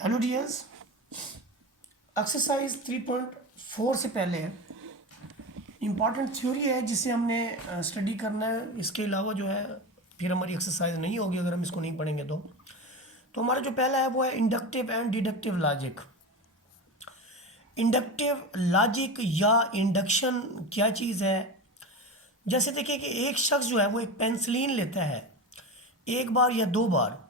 Hello dears, exercise 3.4 से पहले important theory है जिसे हमने स्टडी करना है। इसके अलावा जो है फिर हमारी एक्सरसाइज नहीं होगी अगर हम इसको नहीं पढ़ेंगे तो हमारा जो पहला है वो है inductive and deductive logic. Inductive logic या इंडक्शन क्या चीज़ है? जैसे देखिए कि एक शख्स जो है वो एक पेंसिलिन लेता है एक बार या दो बार,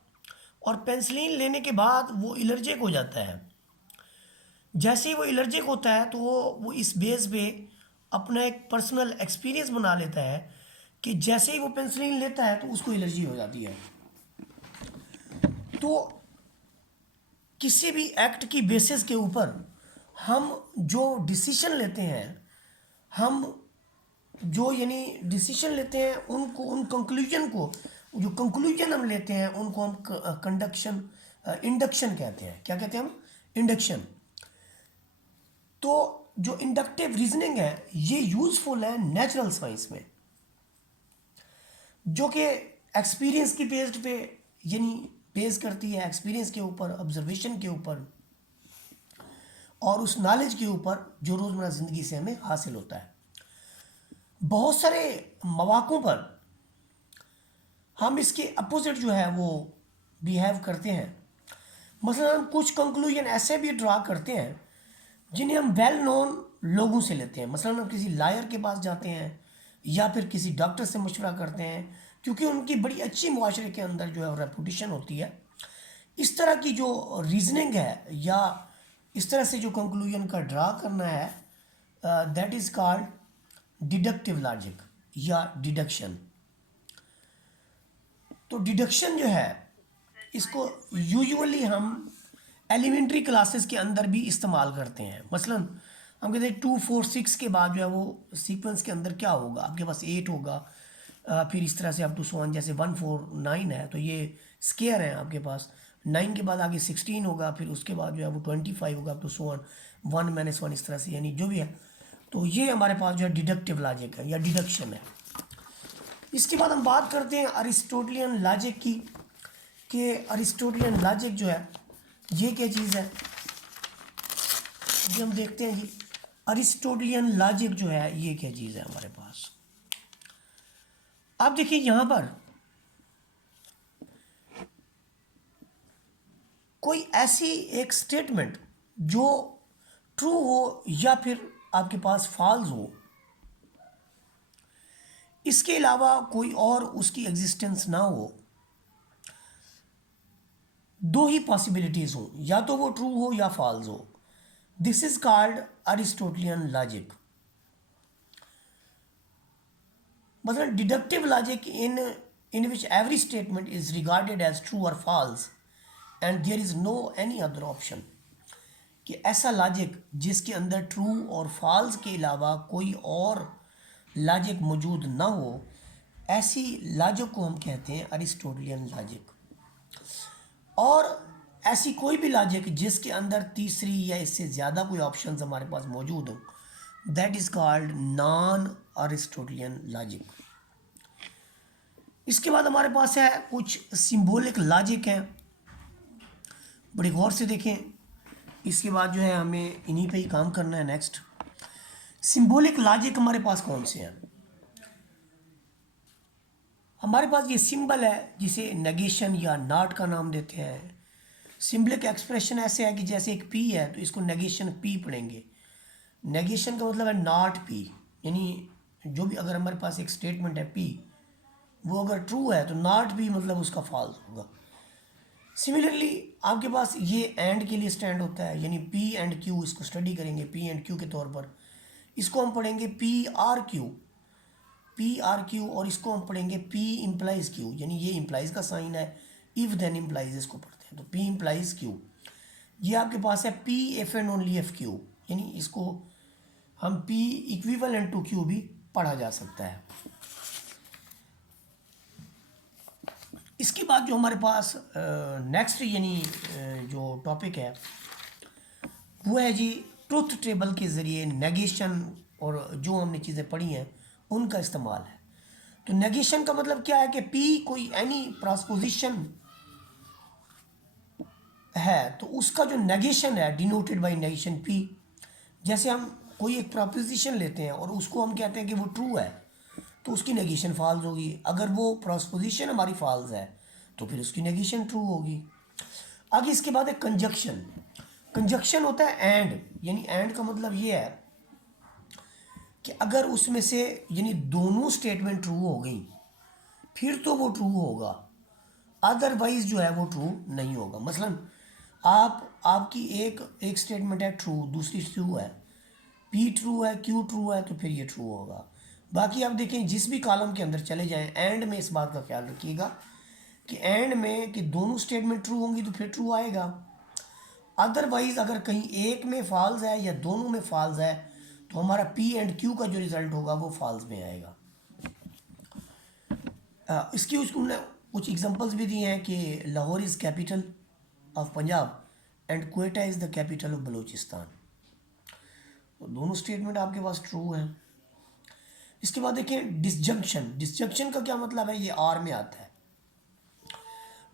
और पेंसिलिन लेने के बाद वो एलर्जिक हो जाता है। जैसे ही वो एलर्जिक होता है तो वो इस बेस पे अपना एक पर्सनल एक्सपीरियंस बना लेता है कि जैसे ही वो पेंसिलिन लेता है तो उसको एलर्जी हो जाती है। तो किसी भी एक्ट की बेसिस के ऊपर हम जो डिसीजन लेते हैं, हम जो यानी डिसीजन लेते हैं उनको, उन कंक्लूजन को, जो कंक्लूजन हम लेते हैं उनको हम कंडक्शन इंडक्शन कहते हैं। क्या कहते हैं हम? इंडक्शन। तो जो इंडक्टिव रीजनिंग है ये यूजफुल है नेचुरल साइंस में, जो कि एक्सपीरियंस की बेस्ड पे यानी बेस करती है एक्सपीरियंस के ऊपर, ऑब्जर्वेशन के ऊपर और उस नॉलेज के ऊपर जो रोज़मर्रा ज़िंदगी से हमें हासिल होता है। बहुत सारे मौक़ों पर हम इसके अपोजिट जो है वो बिहेव करते हैं। मसलन हम कुछ कंक्लूजन ऐसे भी ड्रा करते हैं जिन्हें हम वेल नोन लोगों से लेते हैं। मसलन हम किसी लायर के पास जाते हैं या फिर किसी डॉक्टर से मशवरा करते हैं क्योंकि उनकी बड़ी अच्छी मुआशरे के अंदर जो है रेपुटेशन होती है। इस तरह की जो रीजनिंग है या इस तरह से जो कंक्लूजन का ड्रा करना है, that is called deductive logic या डिडक्शन। तो डिडक्शन जो है इसको यूजुअली हम एलिमेंट्री क्लासेस के अंदर भी इस्तेमाल करते हैं। मसलन हम कहते हैं 2 4 6 के बाद जो है वो सीक्वेंस के अंदर क्या होगा, आपके पास 8 होगा, फिर इस तरह से अप टू सो ऑन। जैसे 1 4 9 है तो ये स्केयर है आपके पास। 9 के बाद आगे 16 होगा, फिर उसके बाद जो है वो 25 होगा अप टू सो ऑन 1 -1 इस तरह से, यानी जो भी है। तो ये हमारे पास जो है डिडक्टिव लॉजिक है या डिडक्शन है। इसके बाद हम बात करते हैं अरिस्टोटलियन लॉजिक की, कि अरिस्टोटलियन लॉजिक जो है ये क्या चीज़ है। जी हम देखते हैं जी, अरिस्टोटलियन लॉजिक जो है ये क्या चीज़ है हमारे पास। आप देखिए यहाँ पर कोई ऐसी एक स्टेटमेंट जो ट्रू हो या फिर आपके पास फॉल्स हो, इसके अलावा कोई और उसकी एग्जिस्टेंस ना हो, दो ही पॉसिबिलिटीज़ हो, या तो वो ट्रू हो या फॉल्स हो। This is called Aristotelian logic. मतलब deductive logic in which every statement is regarded as true और false and there is no any other option. कि ऐसा लॉजिक जिसके अंदर ट्रू और फॉल्स के अलावा कोई और लॉजिक मौजूद ना हो, ऐसी लॉजिक को हम कहते हैं अरिस्टोटलियन लॉजिक। और ऐसी कोई भी लॉजिक जिसके अंदर तीसरी या इससे ज़्यादा कोई ऑप्शंस हमारे पास मौजूद हो, that is called non Aristotelian logic. इसके बाद हमारे पास है कुछ सिंबॉलिक लॉजिक हैं, बड़ी गौर से देखें। इसके बाद जो है हमें इन्हीं पे ही काम करना है। नेक्स्ट सिंबॉलिक लॉजिक हमारे पास कौन से हैं? हमारे पास ये सिंबल है जिसे नेगेशन या नॉट का नाम देते हैं। सिंबलिक एक्सप्रेशन ऐसे है कि जैसे एक पी है तो इसको नेगेशन पी पढ़ेंगे। नेगेशन का मतलब है नॉट पी, यानी जो भी अगर हमारे पास एक स्टेटमेंट है पी, वो अगर ट्रू है तो नॉट पी मतलब उसका फॉल्स होगा। सिमिलरली आपके पास ये एंड के लिए स्टैंड होता है, यानी पी एंड क्यू, इसको स्टडी करेंगे पी एंड क्यू के तौर पर। इसको हम पढ़ेंगे P or Q, P or Q, और इसको हम पढ़ेंगे पी इम्प्लाइज क्यू, यानी ये इम्प्लाइज का साइन है, इफ देन इम्प्लाइज इसको पढ़ते हैं तो पी इम्प्लाइज क्यू। ये आपके पास है P F and only F Q, यानी इसको हम पी इक्विवेलेंट टू क्यू भी पढ़ा जा सकता है। इसके बाद जो हमारे पास नेक्स्ट यानी जो टॉपिक है वो है जी ट्रुथ टेबल के ज़रिए नेगेशन और जो हमने चीज़ें पढ़ी हैं उनका इस्तेमाल है। तो नेगेशन का मतलब क्या है कि पी कोई एनी प्रॉस्पोजिशन है तो उसका जो नेगेशन है डिनोटेड बाय नेगेशन पी। जैसे हम कोई एक प्रोपोजिशन लेते हैं और उसको हम कहते हैं कि वो ट्रू है तो उसकी नेगेशन फॉल्स होगी। अगर वो प्रोपोजिशन हमारी फॉल्स है तो फिर उसकी नेगेशन ट्रू होगी। आगे इसके बाद है कंजक्शन। कंजक्शन होता है एंड, यानी एंड का मतलब ये है कि अगर उसमें से यानी दोनों स्टेटमेंट ट्रू हो गई फिर तो वो ट्रू होगा, अदरवाइज जो है वो ट्रू नहीं होगा। मसलन आपकी एक एक स्टेटमेंट है ट्रू, दूसरी ट्रू है, पी ट्रू है, क्यू ट्रू है, तो फिर ये ट्रू होगा। बाकी आप देखें जिस भी कॉलम के अंदर चले जाएं एंड में इस बात का ख्याल रखिएगा कि एंड में कि दोनों स्टेटमेंट ट्रू होंगी तो फिर ट्रू आएगा। अदरवाइज अगर कहीं एक में फॉल्स है या दोनों में फॉल्स है तो हमारा पी एंड क्यू का जो रिजल्ट होगा वो फॉल्स में आएगा। इसकी उसने कुछ एग्जांपल्स भी दिए हैं कि Lahore is capital of Punjab and Quetta is the capital of Balochistan. तो दोनों स्टेटमेंट आपके पास ट्रू हैं। इसके बाद देखें डिसजंक्शन। डिसजंक्शन का क्या मतलब है, ये आर में आता है।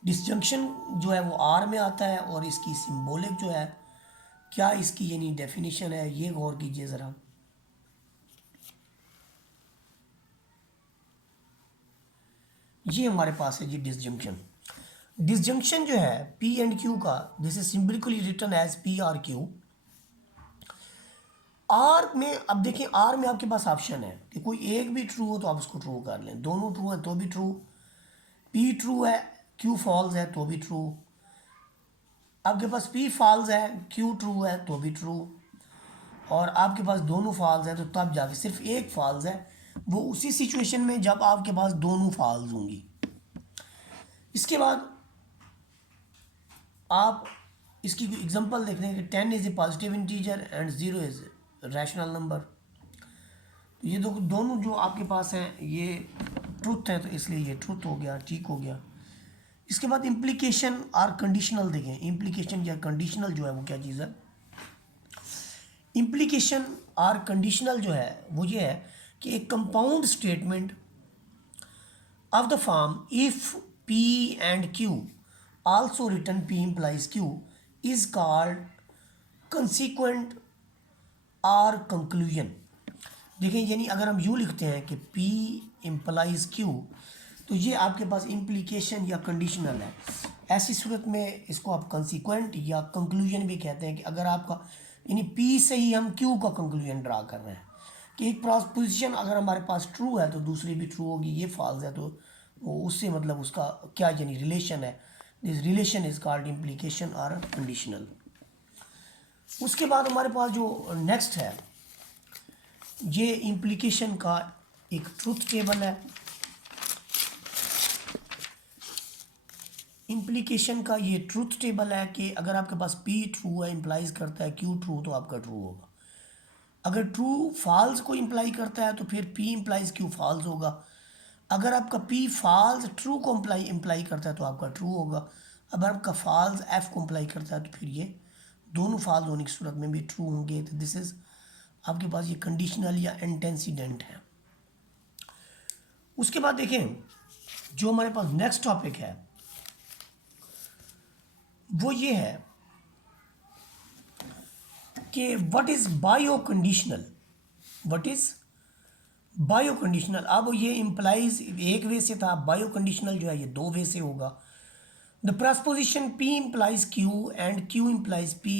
डिसजंक्शन जो है वो आर में आता है और इसकी सिंबॉलिक जो है क्या इसकी यानी डेफिनेशन है ये गौर कीजिए ज़रा। ये हमारे पास है जी डिसजंक्शन। डिसजंक्शन जो है पी एंड क्यू का, this is symbolically written as P or Q. Or में अब देखिए आर में आपके पास ऑप्शन है कि कोई एक भी ट्रू हो तो आप उसको ट्रू कर लें, दोनों ट्रू है तो भी ट्रू, पी ट्रू है क्यू फॉल्स है तो भी ट्रू, आपके पास पी फॉल्स है क्यू ट्रू है तो भी ट्रू, और आपके पास दोनों फॉल्स है तो तब जाके सिर्फ एक फॉल्स है, वो उसी सिचुएशन में जब आपके पास दोनों फॉल्स होंगी। इसके बाद आप इसकी एग्जांपल देख रहे हैं कि 10 is a positive integer and 0 is rational number. तो ये दोनों जो आपके पास हैं ये ट्रुथ है तो इसलिए ये ट्रुथ हो गया, ठीक हो गया। इसके बाद इम्प्लीकेशन आर कंडीशनल देखें। इम्प्लीकेशन या कंडीशनल जो है वो क्या चीज़ है। इम्प्लीकेशन आर कंडीशनल जो है वो ये है कि एक compound statement of the form if P and Q also written P implies Q is called consequent or conclusion। देखिए यानी अगर हम यूँ लिखते हैं कि P implies Q तो ये आपके पास इम्प्लीकेशन या कंडीशनल है। ऐसी सूरत में इसको आप कंसिक्वेंट या कंक्लूजन भी कहते हैं कि अगर आपका यानी P से ही हम Q का कंक्लूजन ड्रा कर रहे हैं कि एक प्रोपोजिशन अगर हमारे पास ट्रू है तो दूसरी भी ट्रू होगी, ये फॉल्स है तो वो उससे मतलब उसका क्या यानी रिलेशन है, this relation is called implication और कंडीशनल। उसके बाद हमारे पास जो नेक्स्ट है ये इम्प्लीकेशन का एक ट्रूथ टेबल है। इम्प्लीकेशन का ये ट्रूथ टेबल है कि अगर आपके पास P ट्रू है इम्प्लाइज करता है Q ट्रू तो आपका ट्रू होगा, अगर ट्रू फॉल्स को इम्प्लाई करता है तो फिर P इम्प्लाइज Q फॉल्स होगा, अगर आपका P फॉल्स ट्रू को इम्प्लाई करता है तो आपका ट्रू होगा, अगर आपका फॉल्स F को इम्प्लाई करता है तो फिर ये दोनों फॉल्स होने की सूरत में भी ट्रू होंगे। तो दिस इज आपके पास ये कंडीशनल या एंटेंसीडेंट है। उसके बाद देखें जो हमारे पास नेक्स्ट टॉपिक है वो ये है कि what is bio conditional. What is bio conditional, अब ये इम्प्लाइज एक वे से था, बायो कंडीशनल जो है ये दो वे से होगा। The preposition P implies Q and Q implies P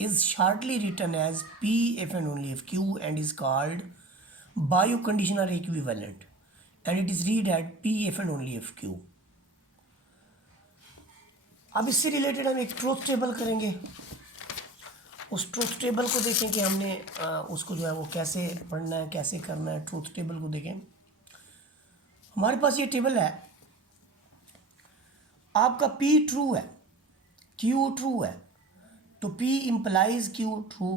is shortly written as P if and only if Q and is called bio conditional equivalent and it is read at P if and only if Q। अब इससे related हम एक truth table करेंगे। उस truth table को देखें कि हमने उसको जो है वो कैसे पढ़ना है कैसे करना है। ट्रूथ टेबल को देखें, हमारे पास ये टेबल है, आपका P ट्रू है Q ट्रू है तो P implies Q true,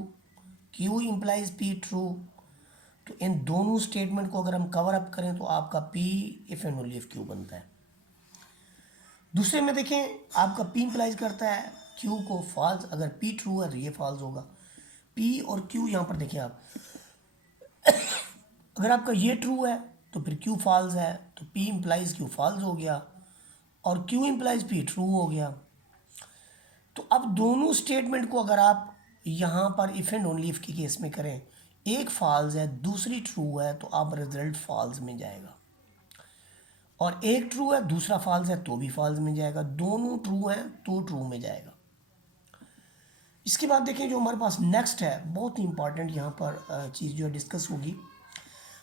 Q implies P true. तो इन दोनों स्टेटमेंट को अगर हम कवर अप करें तो आपका P if and only if Q बनता है। दूसरे में देखें आपका P इम्प्लाइज करता है Q को फॉल्स, अगर P ट्रू है तो ये फॉल्स होगा। P और Q यहाँ पर देखें आप अगर आपका ये ट्रू है तो फिर Q फॉल्स है तो P इम्प्लाइज Q फॉल्स हो गया और Q इम्प्लाइज P ट्रू हो गया। तो अब दोनों स्टेटमेंट को अगर आप यहाँ पर इफ़ एंड ओनली इफ़ की केस में करें, एक फॉल्स है दूसरी ट्रू है, तो आप रिजल्ट फॉल्स में जाएगा, और एक ट्रू है दूसरा फॉल्स है तो भी फॉल्स में जाएगा, दोनों ट्रू हैं तो ट्रू में जाएगा। इसके बाद देखें जो हमारे पास नेक्स्ट है, बहुत ही इंपॉर्टेंट यहाँ पर चीज़ जो है डिस्कस होगी,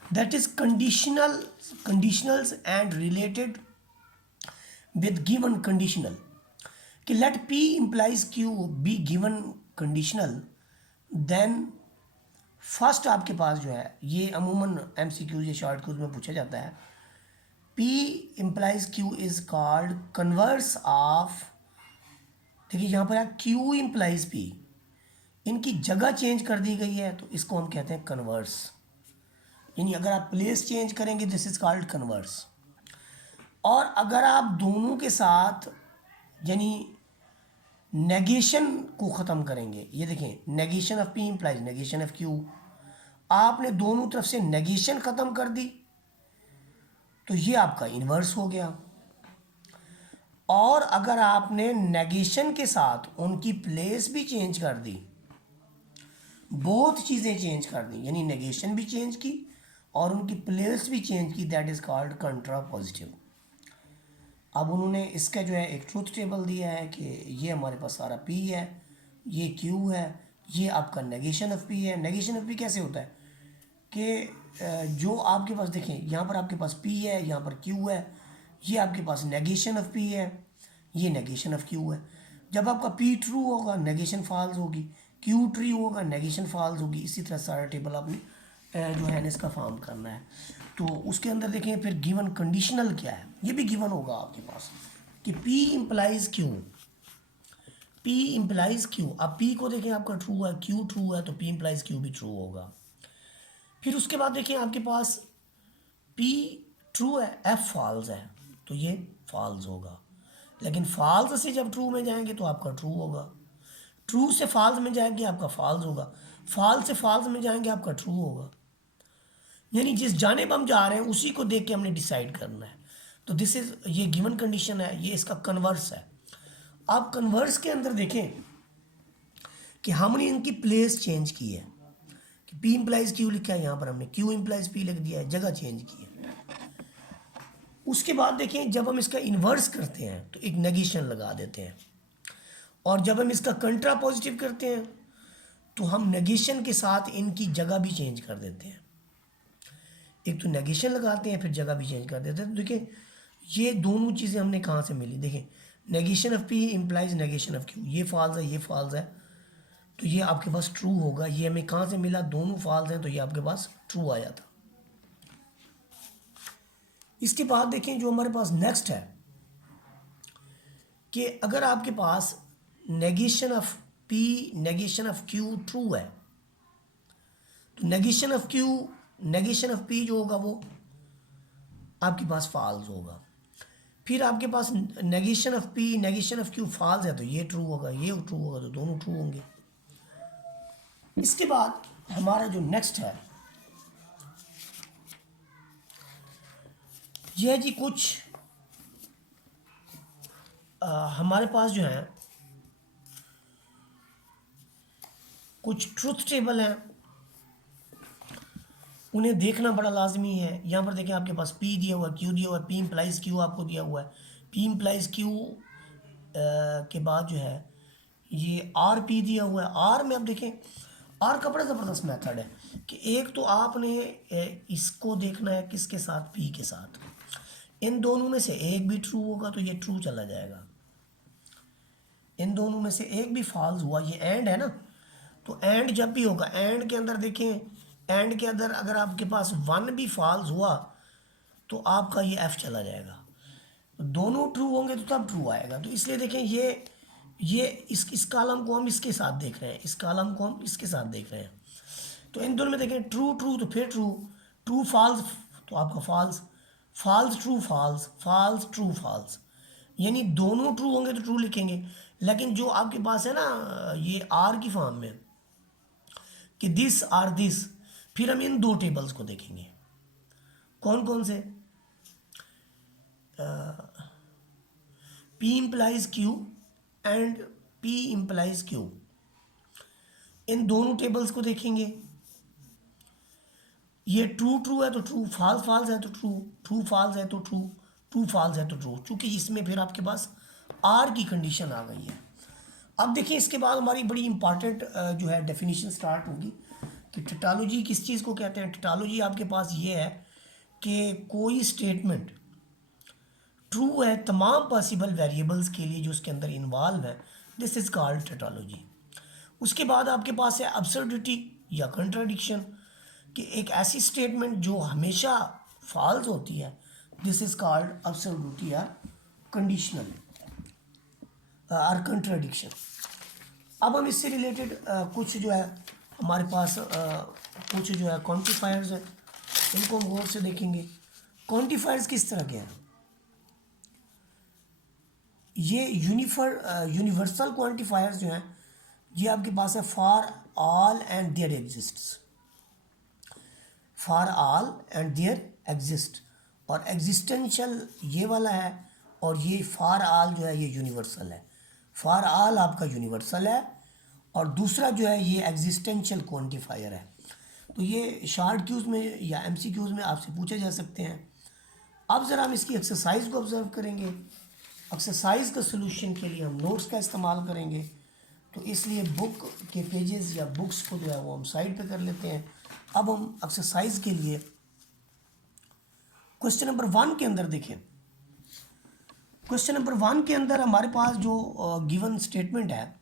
that is conditionals and related with given conditional, कि let P implies Q be given conditional, then first आपके पास जो है, ये अमूमन MCQ या शॉर्ट क्यूज में पूछा जाता है, P implies Q is called converse of, देखिए यहाँ पर है Q implies P, इनकी जगह चेंज कर दी गई है तो इसको हम कहते हैं कन्वर्स, यानी अगर आप प्लेस चेंज करेंगे दिस इज कॉल्ड कन्वर्स। और अगर आप दोनों के साथ यानी नेगेशन को ख़त्म करेंगे, ये देखें negation of P implies negation of Q, आपने दोनों तरफ से नेगेशन ख़त्म कर दी तो ये आपका इन्वर्स हो गया। और अगर आपने नेगेशन के साथ उनकी प्लेस भी चेंज कर दी, बहुत चीज़ें चेंज कर दी, यानी नेगेशन भी चेंज की और उनकी प्लेस भी चेंज की, दैट इज़ कॉल्ड कंट्रा पॉजिटिव। अब उन्होंने इसका जो है एक ट्रूथ टेबल दिया है कि ये हमारे पास सारा P है, ये Q है, ये आपका नेगेशन ऑफ P है। नेगेशन ऑफ P कैसे होता है कि जो आपके पास देखें यहाँ पर आपके पास P है, यहाँ पर Q है, ये आपके पास नेगेशन ऑफ P है, ये नेगेशन ऑफ Q है। जब आपका P ट्रू होगा नेगेशन फॉल्स होगी, Q ट्रू होगा नेगेशन फॉल्स होगी। इसी तरह सारा टेबल आपने जो है ना इसका फॉर्म करना है। तो उसके अंदर देखें फिर गिवन कंडीशनल क्या है, ये भी गिवन होगा आपके पास कि P implies Q, P implies Q। अब P को देखें आपका ट्रू है, Q ट्रू है, तो P इम्प्लाइज Q भी ट्रू होगा। फिर उसके बाद देखें आपके पास P ट्रू है, F फॉल्स है, तो ये फॉल्स होगा। लेकिन फॉल्स से जब ट्रू में जाएंगे तो आपका ट्रू होगा, ट्रू से फॉल्स में जाएंगे आपका फॉल्स होगा, फॉल्स से फॉल्स में जाएंगे आपका ट्रू होगा। यानी जिस जानिब हम जा रहे हैं उसी को देख के हमने डिसाइड करना है। तो दिस इज, ये गिवन कंडीशन है, ये इसका कन्वर्स है। आप कन्वर्स के अंदर देखें कि हमने इनकी प्लेस चेंज की है, कि P इम्प्लाइज Q लिखा है, यहाँ पर हमने Q इम्प्लाइज P लिख दिया है, जगह चेंज की है। उसके बाद देखें जब हम इसका इन्वर्स करते हैं तो एक नेगेशन लगा देते हैं, और जब हम इसका कंट्रा पॉजिटिव करते हैं तो हम नेगेशन के साथ इनकी जगह भी चेंज कर देते हैं। एक तो नेगेशन लगाते हैं फिर जगह भी चेंज कर देते हैं। तो देखिए ये दोनों चीज़ें हमने कहाँ से मिली, देखें negation of P implies negation of Q, ये फॉल्स है ये फॉल्स है, तो ये आपके पास ट्रू होगा। ये हमें कहाँ से मिला, दोनों फॉल्स हैं तो ये आपके पास ट्रू आया था। इसके बाद देखें जो हमारे पास नेक्स्ट है कि अगर आपके पास negation of P negation of Q true है तो negation of Q negation of P जो होगा वो आपके पास फॉल्स होगा। फिर आपके पास negation of P negation of Q false है तो ये ट्रू होगा, ये ट्रू होगा, तो दोनों ट्रू होंगे। इसके बाद हमारा जो नेक्स्ट है ये है जी कुछ हमारे पास जो है कुछ ट्रूथ टेबल हैं, उन्हें देखना बड़ा लाजमी है। यहाँ पर देखें आपके पास P दिया हुआ है, Q दिया हुआ है, P इम्प्लाइज Q आपको दिया हुआ है, P इम्प्लाइज Q के बाद जो है ये R P दिया हुआ है। R में आप देखें R का बड़ा ज़बरदस्त मेथड है कि एक तो आपने इसको देखना है किसके साथ, P के साथ, इन दोनों में से एक भी ट्रू होगा तो ये ट्रू चला जाएगा, इन दोनों में से एक भी फॉल्स हुआ, ये एंड है ना, तो एंड जब भी होगा, एंड के अंदर देखें, एंड के अंदर अगर आपके पास वन भी फॉल्स हुआ तो आपका ये F चला जाएगा, दोनों ट्रू होंगे तो तब ट्रू आएगा। तो इसलिए देखें ये इस कॉलम को हम इसके साथ देख रहे हैं, इस कॉलम को हम इसके साथ देख रहे हैं, तो इन दोनों में देखें ट्रू ट्रू तो फिर ट्रू, ट्रू फॉल्स तो आपका false, false true false, false true false, यानी दोनों ट्रू होंगे तो ट्रू लिखेंगे। लेकिन जो आपके पास है ना ये आर की फॉर्म में कि दिस आर दिस, फिर हम इन दो टेबल्स को देखेंगे, कौन कौन से, P implies Q and P implies Q, इन दोनों टेबल्स को देखेंगे, ये ट्रू ट्रू है तो ट्रू, फॉल्स फॉल्स है तो ट्रू, ट्रू फॉल्स है तो ट्रू, ट्रू फॉल्स है तो ट्रू, क्योंकि इसमें फिर आपके पास आर की कंडीशन आ गई है। अब देखिए इसके बाद हमारी बड़ी इंपॉर्टेंट जो है डेफिनेशन स्टार्ट होगी कि टेटोलॉजी किस चीज़ को कहते हैं। टेटोलॉजी आपके पास ये है कि कोई स्टेटमेंट ट्रू है तमाम पॉसिबल वेरिएबल्स के लिए जो उसके अंदर इन्वॉल्व है, दिस इज़ कॉल्ड टेटोलॉजी। उसके बाद आपके पास है अब्सर्डिटी या कंट्राडिक्शन, कि एक ऐसी स्टेटमेंट जो हमेशा फॉल्स होती है, दिस इज़ कॉल्ड अब्सर्डिटी या कंडीशनल और कंट्राडिक्शन। अब हम इससे रिलेटेड कुछ जो है हमारे पास कुछ जो है क्वांटिफायर्स हैं, इनको हम गौर से देखेंगे। क्वांटिफायर्स किस तरह के हैं? ये यूनिवर्सल क्वांटिफायर्स जो हैं ये आपके पास है for all and there exists, for all and there exist, और एग्जिस्टेंशियल ये वाला है, और ये फॉर ऑल जो है ये यूनिवर्सल है। फॉर ऑल आपका यूनिवर्सल है और दूसरा जो है ये एग्जिस्टेंशियल क्वांटिफायर है। तो ये शॉर्ट क्यूज़ में या एमसीक्यूज़ में आपसे पूछे जा सकते हैं। अब ज़रा हम इसकी एक्सरसाइज को ऑब्जर्व करेंगे। एक्सरसाइज का सलूशन के लिए हम नोट्स का इस्तेमाल करेंगे, तो इसलिए बुक के पेजेस या बुक्स को जो है वो हम साइड पे कर लेते हैं। अब हम एक्सरसाइज के लिए क्वेश्चन नंबर 1 के अंदर देखें। क्वेश्चन नंबर 1 के अंदर हमारे पास जो गिवन स्टेटमेंट है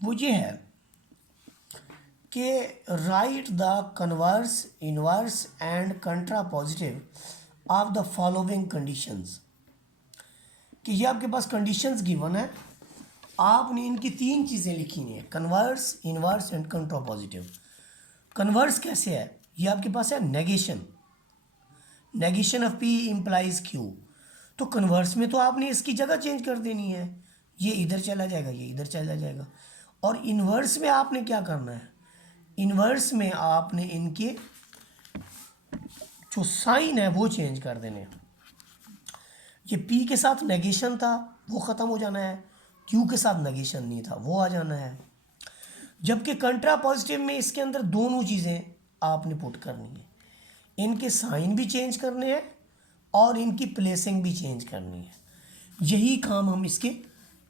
वो ये है कि right the converse, inverse and कंट्रा positive of the following conditions, कि ये आपके पास कंडीशंस गिवन है, आपने इनकी 3 चीज़ें लिखी हैं, converse, inverse and कंट्रा positive. Converse कैसे है? ये आपके पास है negation, negation of P implies Q. तो कन्वर्स में तो आपने इसकी जगह चेंज कर देनी है, ये इधर चला जाएगा, ये इधर चला जाएगा। और इन्वर्स में आपने क्या करना है? इन्वर्स में आपने इनके जो साइन है वो चेंज कर देने। ये पी के साथ नेगेशन था वो ख़त्म हो जाना है, क्यू के साथ नेगेशन नहीं था वो आ जाना है। जबकि कंट्रा पॉजिटिव में इसके अंदर दोनों चीज़ें आपने पुट करनी है, इनके साइन भी चेंज करने हैं और इनकी प्लेसिंग भी चेंज करनी है। यही काम हम इसके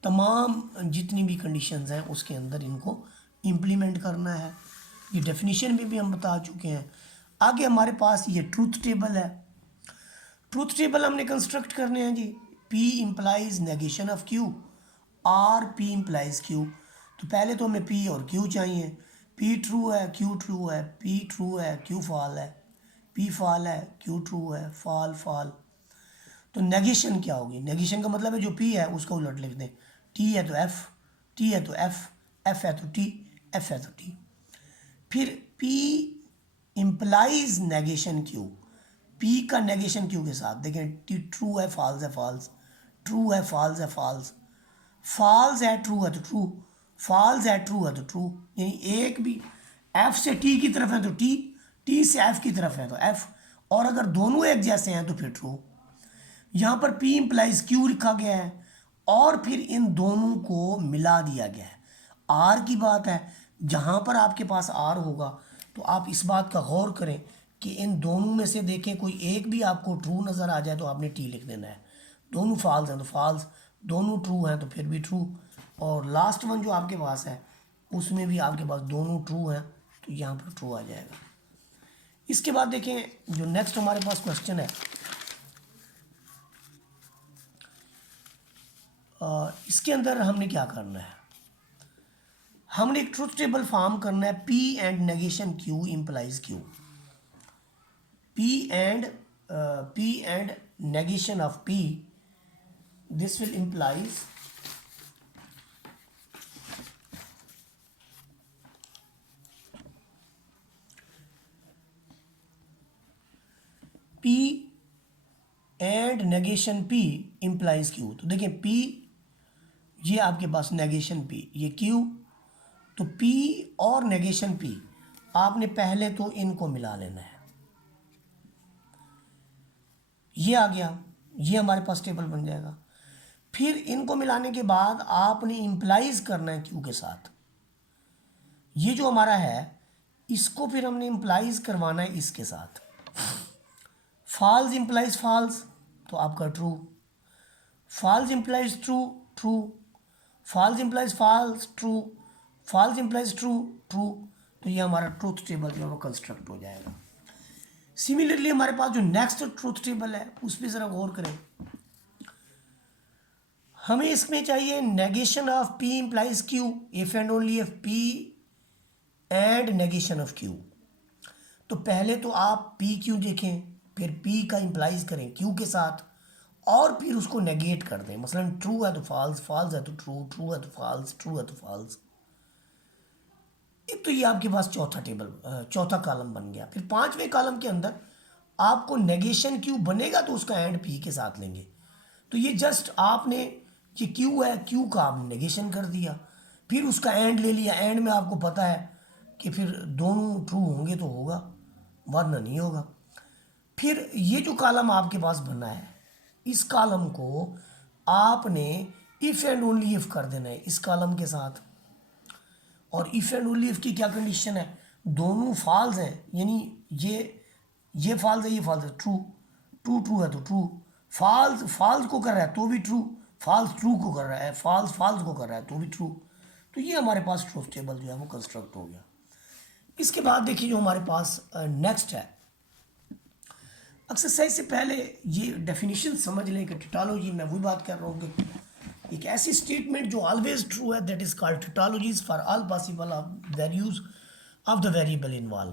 तमाम जितनी भी कंडीशंस हैं उसके अंदर इनको इम्प्लीमेंट करना है। ये डेफिनेशन में भी हम बता चुके हैं। आगे हमारे पास ये ट्रूथ टेबल है। ट्रूथ टेबल हमने कंस्ट्रक्ट करने हैं जी। P implies negation of Q और P इम्प्लाइज Q। तो पहले तो हमें P और Q चाहिए। P ट्रू है, Q ट्रू है, P ट्रू है, Q फॉल है, P फॉल है, Q ट्रू है, फॉल फॉल। तो नेगेशन क्या होगी? नेगेशन का मतलब है जो P है उसका उलट लिख दें। T है तो F, T है तो F, F है तो T, F है तो T। फिर P implies negation Q, P का नेगेशन Q के साथ देखें, T ट्रू है, फॉल्स है, फॉल्स, ट्रू है, फॉल्स है, फॉल्स, फॉल्स है, ट्रू है तो ट्रू, फॉल्स है, ट्रू है तो ट्रू। यानी एक भी F से T की तरफ है तो T, T से F की तरफ है तो F, और अगर दोनों एक जैसे हैं तो फिर ट्रू। यहाँ पर P इम्प्लाइज Q लिखा गया है और फिर इन दोनों को मिला दिया गया है। R की बात है, जहाँ पर आपके पास R होगा तो आप इस बात का गौर करें कि इन दोनों में से देखें कोई एक भी आपको ट्रू नज़र आ जाए तो आपने T लिख देना है। दोनों फॉल्स हैं तो फॉल्स, दोनों ट्रू हैं तो फिर भी ट्रू, और लास्ट वन जो आपके पास है उसमें भी आपके पास दोनों ट्रू हैं तो यहाँ पर ट्रू आ जाएगा। इसके बाद देखें जो नेक्स्ट हमारे पास क्वेश्चन है, इसके अंदर हमने क्या करना है? हमने एक ट्रूथ टेबल फॉर्म करना है। P and negation Q implies Q, P and negation of P, this will implies P and negation P implies Q। तो देखिए P ये आपके पास नेगेशन P, ये Q, तो P और नेगेशन P आपने पहले तो इनको मिला लेना है। ये आ गया, ये हमारे पास टेबल बन जाएगा। फिर इनको मिलाने के बाद आपने इम्प्लाइज करना है क्यू के साथ। ये जो हमारा है इसको फिर हमने इम्प्लाइज करवाना है इसके साथ। फॉल्स इम्प्लाइज फॉल्स तो आपका true, false implies true true, false implies false true, false implies true true. तो ये हमारा ट्रूथ टेबल जो है वो कंस्ट्रक्ट हो जाएगा। सिमिलरली हमारे पास जो नेक्स्ट ट्रूथ टेबल है उस पर ज़रा गौर करें। हमें इसमें चाहिए negation of P implies Q if and only if P and negation of Q. तो पहले तो आप पी क्यू देखें, फिर पी का इम्प्लाइज करें क्यू के साथ और फिर उसको नेगेट कर दें। मसलन ट्रू है तो फॉल्स, फॉल्स है तो ट्रू, ट्रू है तो फॉल्स, ट्रू है तो फॉल्स। तो ये आपके पास चौथा टेबल, चौथा कॉलम बन गया। फिर पांचवें कॉलम के अंदर आपको नेगेशन क्यू बनेगा तो उसका एंड पी के साथ लेंगे। तो ये जस्ट आपने ये क्यू है, क्यू का आपने नेगेशन कर दिया, फिर उसका एंड ले लिया। एंड में आपको पता है कि फिर दोनों ट्रू होंगे तो होगा वरना नहीं होगा। फिर ये जो कॉलम आपके पास बना है इस कॉलम को आपने इफ़ एंड ओनली इफ़ कर देना है इस कॉलम के साथ। और इफ़ एंड ओनली इफ़ की क्या कंडीशन है, दोनों फॉल्स हैं, यानी ये फॉल्स है, ये फॉल्स है, ट्रू ट्रू ट्रू है तो ट्रू, फॉल्स फॉल्स को कर रहा है तो भी ट्रू, फॉल्स ट्रू को कर रहा है, फॉल्स फॉल्स को कर रहा है तो भी ट्रू। तो ये हमारे पास ट्रूथ टेबल जो है वो कंस्ट्रक्ट हो गया। इसके बाद देखिए जो हमारे पास नेक्स्ट है, एक्सरसाइज से पहले ये डेफिनेशन समझ लें कि टोटोलॉजी, मैं वही बात कर रहा हूँ कि एक ऐसी स्टेटमेंट जो ऑलवेज ट्रू है, that is called tautologies for all possible values of the variable involve.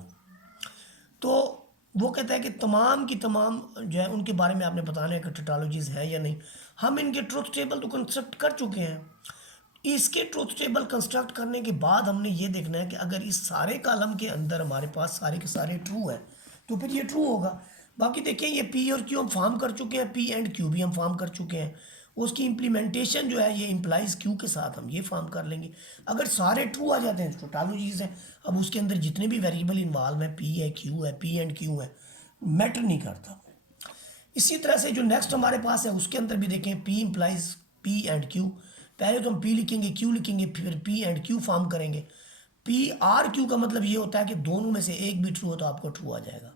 तो वो कहता है कि तमाम की तमाम जो है उनके बारे में आपने बताना है कि टोटोलॉजीज हैं या नहीं। हम इनके ट्रूथ टेबल तो कंस्ट्रक्ट कर चुके हैं। इसके ट्रूथ टेबल कंस्ट्रक्ट करने के बाद हमने ये देखना है कि अगर इस सारे कॉलम के अंदर हमारे पास सारे के सारे ट्रू हैं तो फिर ये ट्रू होगा। बाकी देखिए ये पी और क्यू हम फॉर्म कर चुके हैं, पी एंड क्यू भी हम फॉर्म कर चुके हैं। उसकी इम्प्लीमेंटेशन जो है ये इम्प्लाइज क्यू के साथ हम ये फॉर्म कर लेंगे। अगर सारे ट्रू आ जाते हैं तो टोटोलॉजीज हैं। अब उसके अंदर जितने भी वेरिएबल इन्वॉल्व हैं, पी है, क्यू है, पी एंड क्यू है, मैटर नहीं करता। इसी तरह से जो नेक्स्ट हमारे पास है उसके अंदर भी देखें P implies P and Q. पहले तो हम पी लिखेंगे, क्यू लिखेंगे, फिर पी एंड क्यू फॉर्म करेंगे। पी आर क्यू का मतलब ये होता है कि दोनों में से एक भी ट्रू हो तो आपको ट्रू आ जाएगा।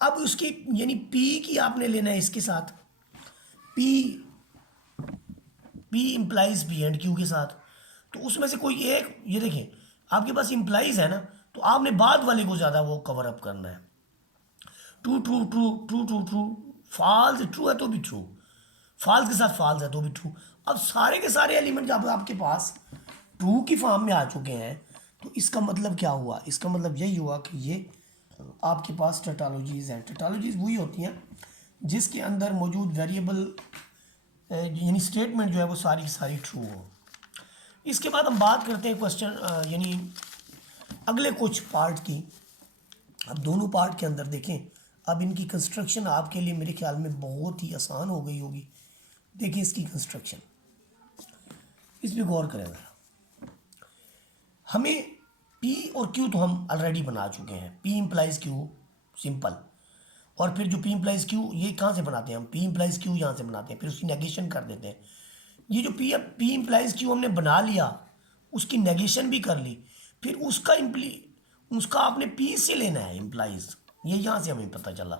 अब उसकी यानी पी की आपने लेना है इसके साथ, P P implies P and Q के साथ। तो उसमें से कोई एक, ये देखें आपके पास इम्प्लाइज है ना, तो आपने बाद वाले को ज़्यादा वो कवर अप करना है। True true true true true true, false true है तो भी ट्रू, फॉल्स के साथ फॉल्स है तो भी ट्रू। अब सारे के सारे एलिमेंट जब आपके पास ट्रू की फॉर्म में आ चुके हैं तो इसका मतलब क्या हुआ, इसका मतलब यही हुआ कि ये आपके पास टोटोलॉजीज़ हैं। टोटोलॉजीज़ वही होती हैं जिसके अंदर मौजूद वेरिएबल यानी स्टेटमेंट जो है वो सारी की सारी ट्रू हो। इसके बाद हम बात करते हैं क्वेश्चन यानी अगले कुछ पार्ट की। अब दोनों पार्ट के अंदर देखें, अब इनकी कंस्ट्रक्शन आपके लिए मेरे ख्याल में बहुत ही आसान हो गई होगी। देखिए इसकी कंस्ट्रक्शन, इस पर गौर करें ज़रा। हमें पी और क्यू तो हम ऑलरेडी बना चुके हैं, पी इम्प्लाइज क्यू सिंपल, और फिर जो पी इम्प्लाइज क्यू ये कहाँ से बनाते हैं हम, पी इम्प्लाइज क्यू यहाँ से बनाते हैं, फिर उसकी नेगेशन कर देते हैं। ये जो पी इम्प्लाइज क्यू हमने बना लिया उसकी नेगेशन भी कर ली, फिर उसका आपने पी से लेना है इम्प्लाइज, ये यहाँ से हमें पता चला।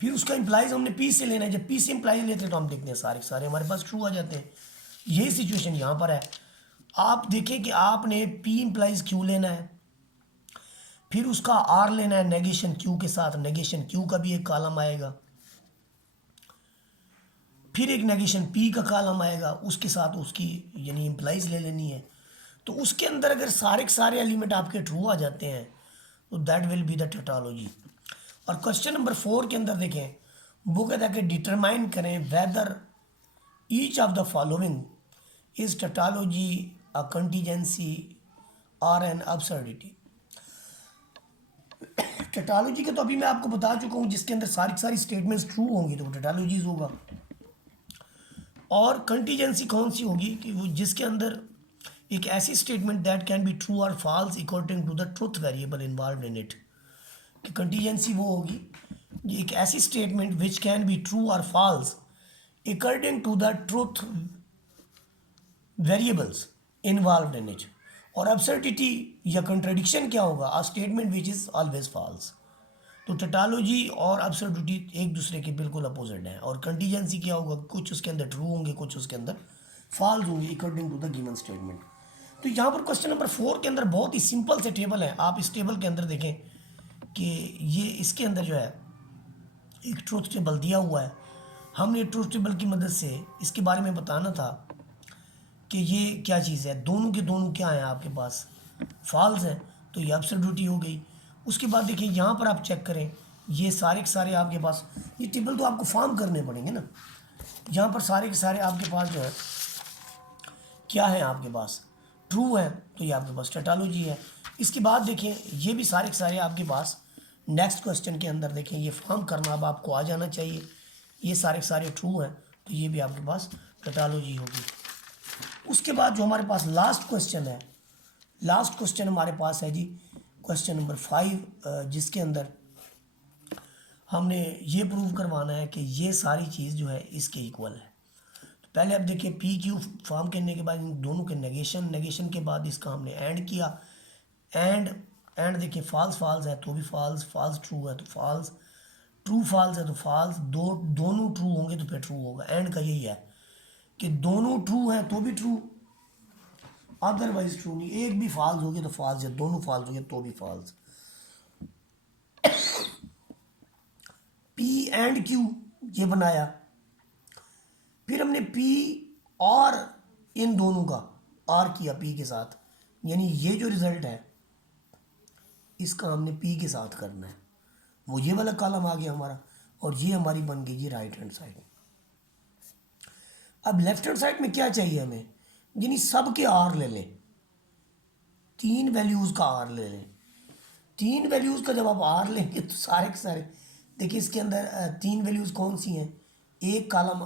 फिर उसका इम्प्लाइज हमने पी से लेना है, जब पी से इम्प्लाइज लेते हैं तो हम देखते हैं सारे सारे हमारे पास ट्रू आ जाते हैं। यही सिचुएशन यहाँ पर है। आप देखें कि आपने पी इम्प्लाइज क्यू लेना है, फिर उसका आर लेना है नेगेशन क्यू के साथ, नेगेशन क्यू का भी एक कॉलम आएगा, फिर एक नेगेशन पी का कॉलम आएगा, उसके साथ उसकी यानी इम्प्लाइज ले लेनी है। तो उसके अंदर अगर सारे के सारे एलिमेंट आपके ट्रू आ जाते हैं तो that will be the tautology. और क्वेश्चन नंबर 4 के अंदर देखें, वो कहता है कि डिटरमाइन करें whether each of the following is tautology a contingency और एन अब्सर्डिटी। टोटोलॉजी के तो अभी मैं आपको बता चुका हूँ जिसके अंदर सारी सारी स्टेटमेंट्स ट्रू होंगी तो वो टोटोलॉजीज होगा। और कंटीजेंसी कौन सी होगी कि वो जिसके अंदर एक ऐसी statement that can be true और false according to the truth variable involve in it. कि कंटीजेंसी वो होगी ये एक ऐसी statement which can be true और false according to the truth variables involve in it. और absurdity या कंट्रडिक्शन क्या होगा? A statement which is always false. तो टटालॉजी और absurdity एक दूसरे के बिल्कुल अपोजिट हैं। और कंटीजेंसी क्या होगा? कुछ उसके अंदर ट्रू होंगे, कुछ उसके अंदर फॉल्स होंगे according to the given statement. तो यहाँ पर क्वेश्चन नंबर 4 के अंदर बहुत ही सिंपल से टेबल है। आप इस टेबल के अंदर देखें कि ये इसके अंदर जो है एक ट्रूथ टेबल दिया हुआ है। हमने ट्रूथ टेबल की मदद से इसके बारे में बताना था कि ये क्या चीज़ है। दोनों के दोनों क्या हैं आपके पास? फॉल्स है, तो ये absurdity हो गई। उसके बाद देखिए यहाँ पर आप चेक करें, ये सारे के सारे आपके पास, ये टेबल तो आपको फॉर्म करने पड़ेंगे ना। यहाँ पर सारे के सारे आपके पास जो है क्या है आपके पास? ट्रू है, तो ये आपके पास टटालॉजी है। इसके बाद देखें ये भी सारे के सारे आपके पास नेक्स्ट क्वेश्चन के अंदर देखें ये फॉर्म करना अब आपको आ जाना चाहिए। ये सारे के सारे ट्रू हैं, तो ये भी आपके पास टटालॉजी होगी। उसके बाद जो हमारे पास लास्ट क्वेश्चन है, लास्ट क्वेश्चन हमारे पास है जी क्वेश्चन नंबर 5, जिसके अंदर हमने ये प्रूव करवाना है कि ये सारी चीज़ जो है इसके इक्वल है। तो पहले अब देखिए पी क्यू फॉर्म करने के बाद इन दोनों के नेगेशन के बाद इसका हमने एंड किया। एंड देखिए फॉल्स फॉल्स है तो भी फॉल्स, फॉल्स ट्रू है तो फॉल्स, ट्रू फॉल्स है तो फॉल्स, दोनों ट्रू होंगे तो फिर ट्रू होगा। एंड का यही है कि दोनों ट्रू हैं तो भी ट्रू, अदरवाइज ट्रू नहीं। एक भी फॉल्स हो गया तो फॉल्स, या दोनों फॉल्स हो गए तो भी फॉल्स। पी एंड क्यू ये बनाया, फिर हमने पी और इन दोनों का आर किया पी के साथ, यानी ये जो रिजल्ट है इसका हमने पी के साथ करना है। वो ये वाला कॉलम आ गया हमारा, और ये हमारी बन गई ये राइट हैंड साइड। अब लेफ्ट हैंड साइड में क्या चाहिए हमें? यानी सब के आर ले लें, 3 वैल्यूज़ का आर ले लें। 3 वैल्यूज़ का जब आप आर लेंगे तो सारे के सारे देखिए इसके अंदर 3 वैल्यूज़ कौन सी हैं? एक कॉलम,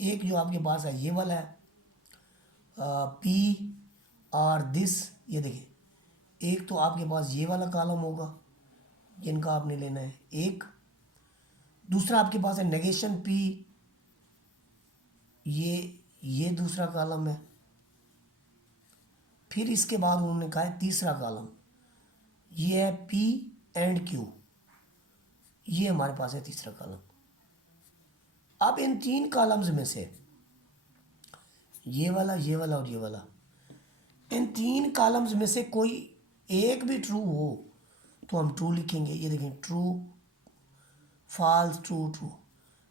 एक जो आपके पास है ये वाला है पी आर दिस, ये देखिए एक तो आपके पास ये वाला कॉलम होगा जिनका आपने लेना है एक। दूसरा आपके पास है नेगेशन पी, ये दूसरा कॉलम है। फिर इसके बाद उन्होंने कहा है तीसरा कॉलम, ये है पी एंड क्यू, ये हमारे पास है तीसरा कॉलम। अब इन 3 कॉलम्स में से ये वाला और ये वाला, इन 3 कॉलम्स में से कोई एक भी ट्रू हो तो हम ट्रू लिखेंगे। ये देखें ट्रू, फॉल्स, ट्रू, ट्रू।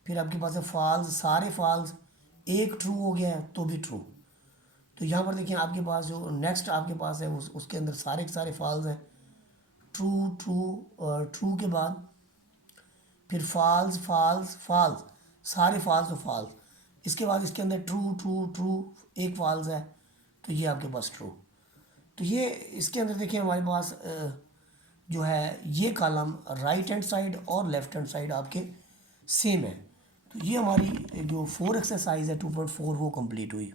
फिर आपके पास है फॉल्स, सारे फॉल्स, एक ट्रू हो गया है तो भी ट्रू। तो यहाँ पर देखिए आपके पास जो नेक्स्ट आपके पास है उसके अंदर सारे के सारे फॉल्स हैं। ट्रू, ट्रू, ट्रू के बाद फिर फॉल्स, फॉल्स, फॉल्स, सारे फॉल्स तो फॉल्स। इसके बाद इसके अंदर ट्रू, ट्रू, ट्रू, एक फॉल्स है, तो ये आपके पास ट्रू। तो ये इसके अंदर देखिए हमारे पास जो है ये कॉलम राइट हैंड साइड और लेफ्ट हैंड साइड आपके सेम है। तो ये हमारी जो 4 एक्सरसाइज है 2.4 वो कंप्लीट हुई।